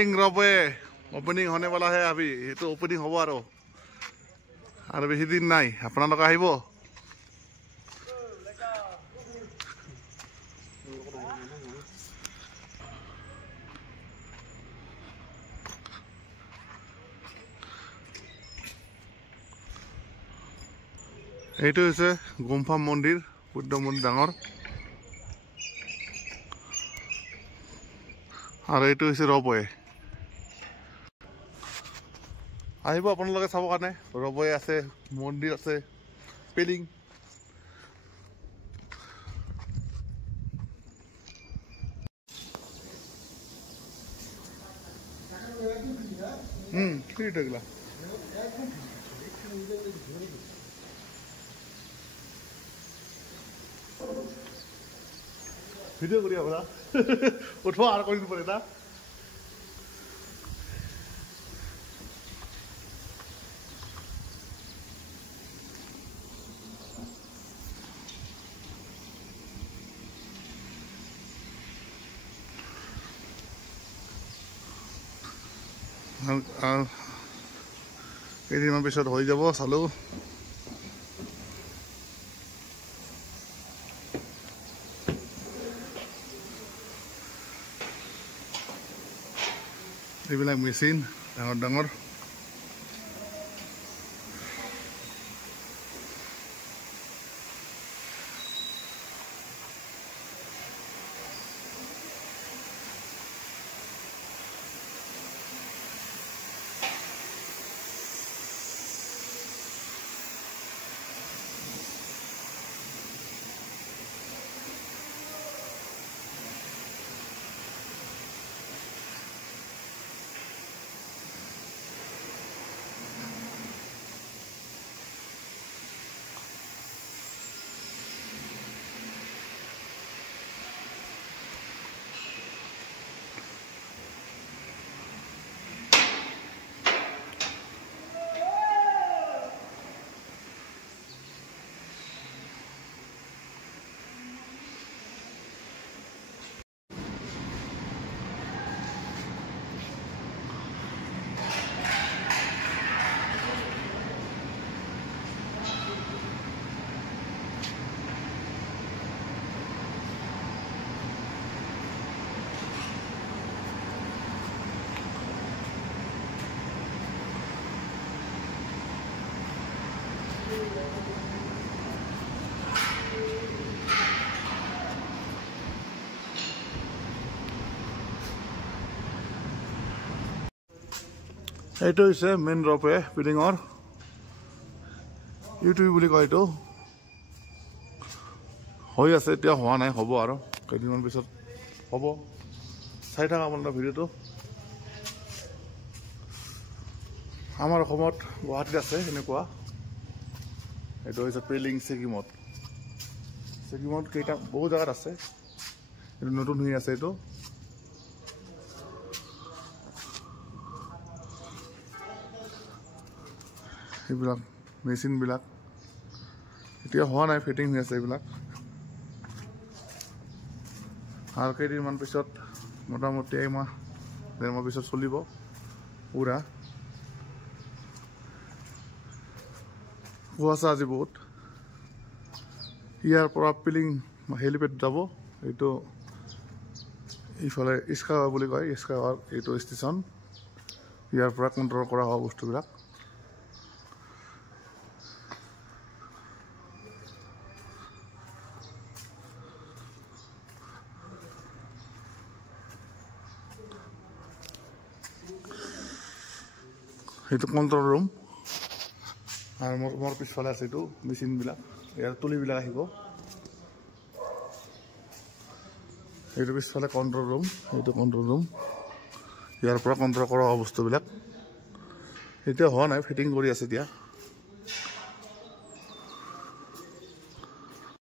darling रबवे opening होने वाला है अभी ये तो ओपनिंग होबो और बेसि दिन नाई आपनालोक आहिबो এইটো হৈছে গুম্ফা মন্দিৰ বুদ্ধ মন্দিৰ ডাঙৰ আৰু এইটো হৈছে ৰবৱে আহিব আপোনালোকে চাব কাৰণে ৰবৱে আছে মন্দিৰ আছে পেলিং কি দেখলা ভিডিও করি আমরা উঠো আর কদিন পরে না কেইদিনমান পিছত হৈ যাব চালো এইবিলাক মেচিন ডাঙৰ ডাঙৰ এইটো হৈছে মেইন ৰপৱে বিল্ডিঙৰ ইউটিউব বুলি কয় এইটো হৈ আছে এতিয়া হোৱা নাই হ'ব আৰু কেইদিনমান পিছত হ'ব চাই থাকা আপোনালোকৰ ভিডিঅ'টো আমাৰ অসমত গুৱাহাটীত আছে এনেকুৱা এইটো হৈছে পেলিং ছিকিমত কেইটা বহু জাগাত আছে এইটো নতুন হৈ আছে এইটো এইবিলাক মেচিনবিলাক এতিয়া হোৱা নাই ফিটিং হৈ আছে এইবিলাক আৰু কেইদিনমান পিছত মোটামুটি এমাহ ডেৰ মাহ পিছত চলিব পুৰা কুয়াশা আজি বহুত ইয়াৰ পৰা পিলিং হেলিপেড যাব এইটো ইফালে ইস্কাৱা বুলি কয় ইস্কাৱাৰ এইটো ষ্টেচন ইয়াৰ পৰা কণ্ট্ৰল কৰা হোৱা বস্তুবিলাক এইটো কণ্ট্ৰল ৰুম আৰু মোৰ পিছফালে আছে এইটো মেচিনবিলাক ইয়াৰ তুলিবিলাক আহিব এইটো পিছফালে কণ্ট্ৰল ৰুম এইটো কণ্ট্ৰল ৰুম ইয়াৰ পৰা কণ্ট্ৰল কৰা বস্তুবিলাক এতিয়া হোৱা নাই ফিটিং কৰি আছে এতিয়া